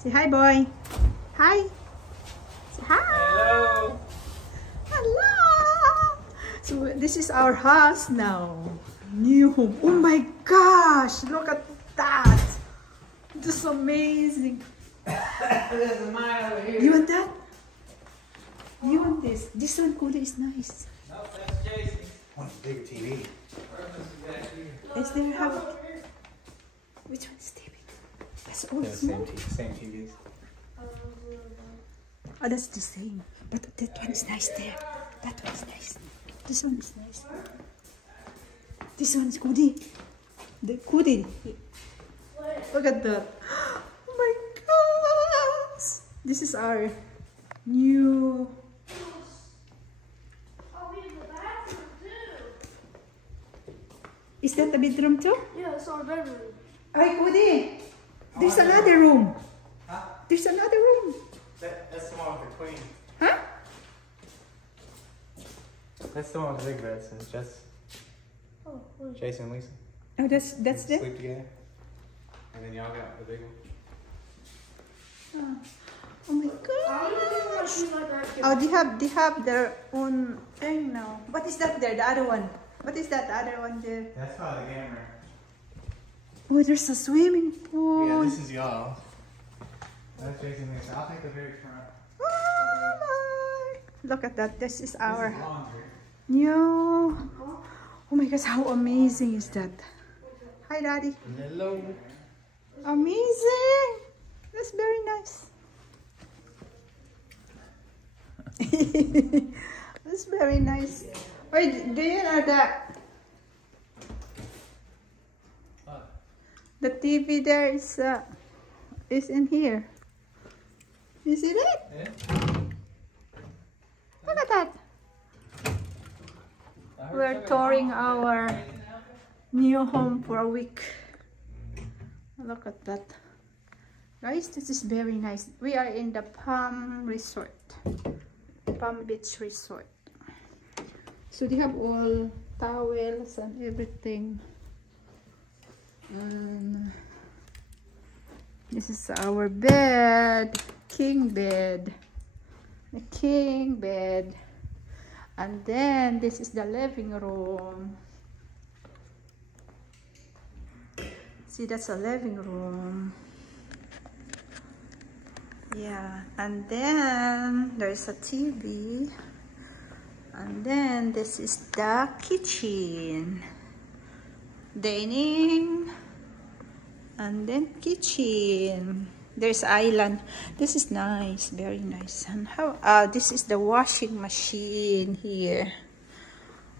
Say hi, boy. Hi. Say hi. Hello. Hello. So this is our house now. New home. Oh my gosh! Look at that. This is amazing. There's a mine over here. You want that? You want this? This one, Cody, is nice. Nope, that's Jason. One's a bigger TV. Is there have? Which one is TV? That's all small. Same TVs. Oh, that's the same. But that one is nice there. That one is nice. This one is nice. This one is Cody. The Cody. Look at that. Oh my gosh. This is our new. Is that the bedroom too? Yeah, it's our bedroom. Hey, Cody. There's another room. Huh? There's another room. That's the one with the queen. Huh? That's the one with the big bed. So it's just Oh, wait. Jason and Lisa. Oh, that's They them. sleep together. And then y'all got the big one. Oh my I don't think we're gonna god. shoot like that. Oh, they have their own thing now. What is that there? The other one. What is that? The other one there? That's probably the game room. Oh, there's a swimming pool. Yeah, this is y'all. That's Jason and Lisa. I'll take the very front. Oh my. Look at that. This is our This is laundry. new. Oh my gosh, how amazing is that? Hi, Daddy. Hello. Amazing. That's very nice. That's very nice. Wait, do you know that the TV there is in here? You see that? Yeah. Look at that. We're touring our new home for a week. Look at that. Guys, this is very nice. We are in the Palm Resort. Palm Beach Resort. So they have all towels and everything. And this is our bed. King bed. The king bed. And then this is the living room. See, that's a living room. Yeah, and then there's a TV. And then this is the kitchen. Dining. And then kitchen. There's island. This is nice, very nice. And how this is the washing machine here.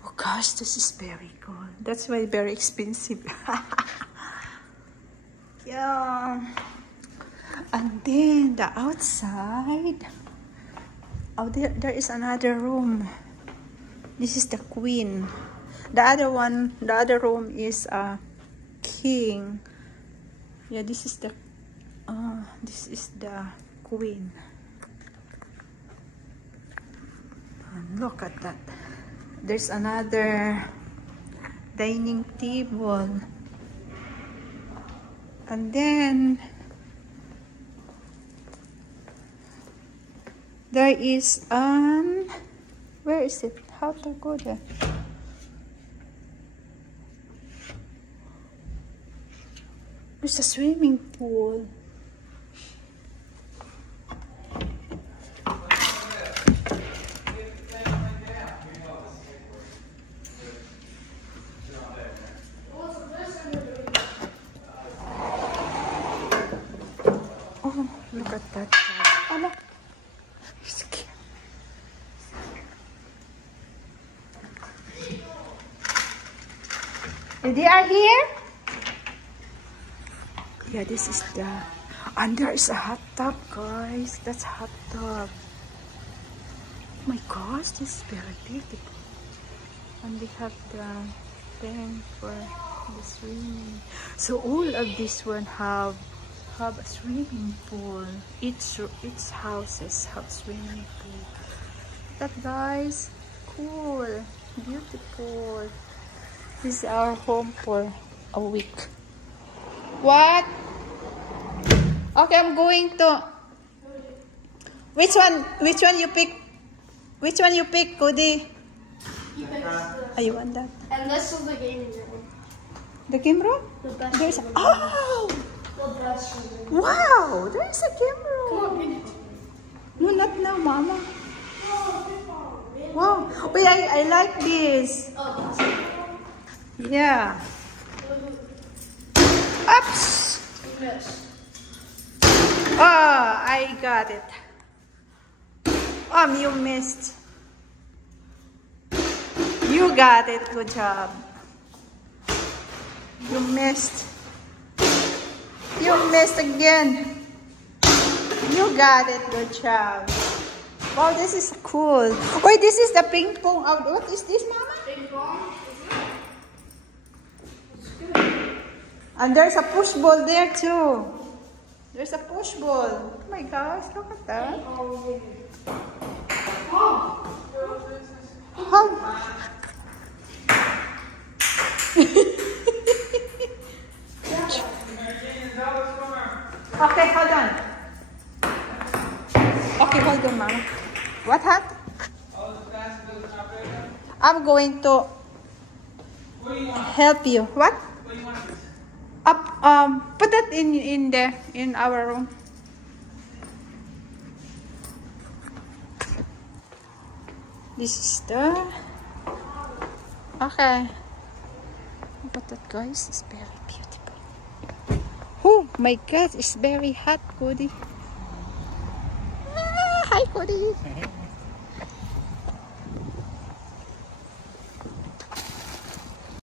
Oh gosh, this is very good. That's why very expensive. Yeah. And then the outside. Oh, there is another room. This is the queen. The other room is a king. Yeah, this is the queen. And look at that. There's another dining table. And then there is where is it? How to go there? There's a swimming pool. Oh, look at that. Oh, look. It's cute. They are here? Yeah, this is the... And there is a hot tub, guys. That's a hot tub. Oh my gosh, this is very beautiful. And they have the thing for the swimming. So all of this one have a swimming pool. Each houses have swimming pool. That, guys, cool, beautiful. This is our home for a week. What? Okay, I'm going to. Which one you pick? Which one you pick, Cody? You pick the- Oh, you want that? And this is the gaming room. The game room? The best There's room. oh The best room. wow, there's a game room. Come on, pick it. No, not now, Mama. Oh, pick one. Wow. Wait, I like this. Oh, that's it. Yeah. Oops. You missed. Oh, I got it. You missed. You got it. Good job. You missed. You missed again. You got it. Good job. Wow, this is cool. Wait, this is the ping pong out. What is this, Mama? Big ball. And there's a push ball there too. There's a push ball. Oh my gosh, look at that. Oh. Okay, hold on. Okay, hold on, Mama. What hat? I'm going to help you. What? Up. Put that in there in our room. This is the. Okay. Look at that, guys. It's very beautiful. Oh my God! It's very hot, Cody. Ah, hi, Cody.